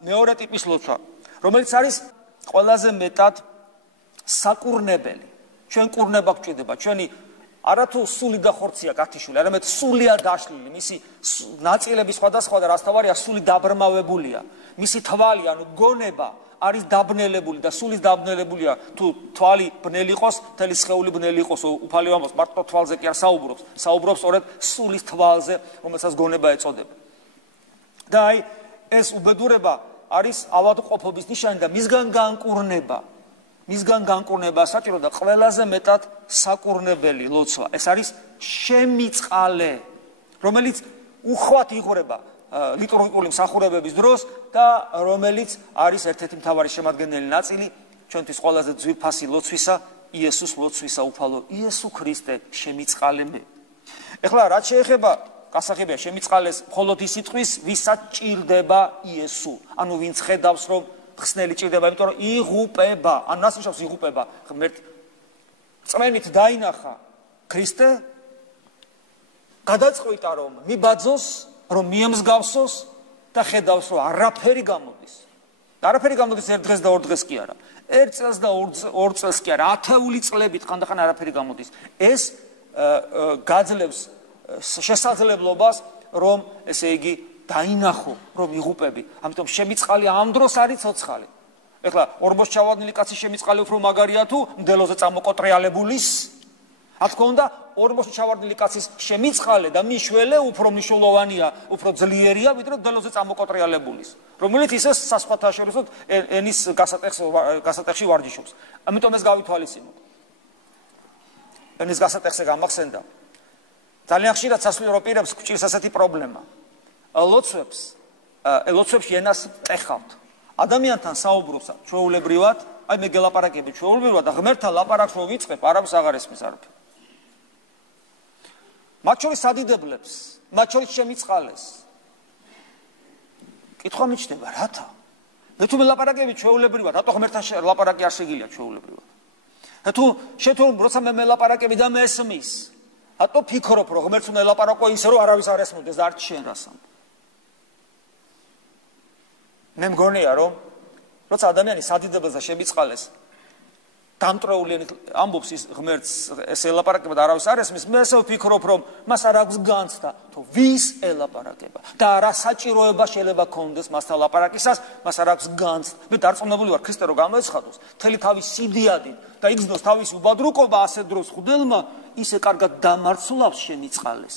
მეორე ტიპის ლოცვა, რომელიც არის ყველაზე მეტად საკურნებელი. ჩვენ კურნება გვჭირდება, ჩვენი არათუ სული და ხორცია გათიშული, არამედ სულია დაშლილი, მისი ნაწილები სხვადასხვა და რასთავარია სული დაბრმავებულია. მისი თვალი, ანუ გონება არის დაბნელებული და სულის დაბნელებულია, თუ თვალი ბნელი იყოს, მთელი სხეული ბნელი იყოს, უფალი ამბობს, მარტო თვალზე კი არ საუბრობს სწორედ სულის თვალზე, რომელსაც გონება ეწოდება. და აი ეს უბედურება არის ავადმყოფობის ნიშანი და მისგან განკურნება საჭირო და ყველაზე მეტად საკურნებელი ლოცვა. ეს არის შემიწყალე, რომელიც უხვად იღურება ლიტურგიული მსახურებების დროს და რომელიც არის ერთ-ერთი მთავარი შემადგენელი ნაწილი ჩვენთვის ყველაზე ძვირფასი ლოცვისა, იესოს ლოცვისა, უფალო იესო ქრისტე შემიწყალე მე. ეხლა რაც შეეხება გასაღებია შემიწყალეს მხოლოდ ის სიტყვის, ვისაც ჭირდება იესო. ანუ ვინც ხედავს რომ ხსნელი ჭირდება, იმიტომ რომ იღუპება, ანუ რას ნიშნავს იღუპება? ღმერთ წმენით დაინახა ქრისტე, გადაწყვიტა რომ მიბაძოს, რომ მიემსგავსოს და ხედავს რომ არაფერი გამოდის. არაფერი გამოდის ერთ დღეს და ორ დღეს კი არა. ერთ წელს და ორ წელს კი არა, ათეული წლებით ხანდახან არაფერი გამოდის. ეს გაძლევს შესაძლებლობას, რომ ესე იგი დაინახო, რომ იღუპები. ამიტომ შემიწყალი ამ დროს არის ცოცხალი. ეხლა ორბოს ჩავარდნილი კაცის შემიწყალი უფრო მაგარია თუ მდელოზე წამოკოტრიალებულის? რა თქმა უნდა, ორბოში ჩავარდნილი კაცის შემიწყალე და მიშველე უფრო მნიშვნელოვანია, უფრო ძლიერია, ვიდრე მდელოზე წამოკოტრიალებულის, რომელიც ისე საზღვათა შორისო ენის გასატეხში ვარჯიშობს. ამიტომ ეს გავითვალისწინოთ. ენის გასატეხზე გამახსენდა. ძალიან ხშირად სასულიერო პირებს გვჭირს ასეთი პრობლემა. ლოცვებში ენას ეხავთ. ადამიანთან საუბრობს ჩვეულებრივად, აი მე გელაპარაკები ჩვეულებრივად და ღმერთთან ლაპარაკს რო ვიწყებ, არავის აღარ ესმის არაფერი. მათ შორის სადიდებლებს, მათ შორის შემიწყალეს. კითხვა მიჩნდება, რათა? მე თუ მელაპარაკები ჩვეულებრივად, რატო ღმერთთან ლაპარაკი არ შეგიძლია ჩვეულებრივად? და თუ შეთქო, როცა მე მელაპარაკები და მე ესმის, რატო ფიქრობ, რომ ღმერთს უნდა ელაპარაკო ისე, რომ არავის არ ესმოდეს და არც შენ რას ამბობ? მე მგონია, რომ როცა ადამიანი სადიდებლს და შემიწყალეს დამტრეული ამბობს ის ღმერთს ეს ელაპარაკება და არავის არ ესმის, მე ესე ვფიქრობ, რომ მას არ აქვს განცდა, თუ ვის ელაპარაკება და რა საჭიროება შეიძლება ქონდეს მასთან ლაპარაკისას, მას არ აქვს განცდა. მე დარწმუნებული ვარ, ქრისტე რომ გამოეცხადოს, მთელი თავის სიდიადით და იგრძნოს თავისი უბადრუკობა, ასე დროს ხუდელმა ისე კარგად დამარცვლავს შემიწყალეს.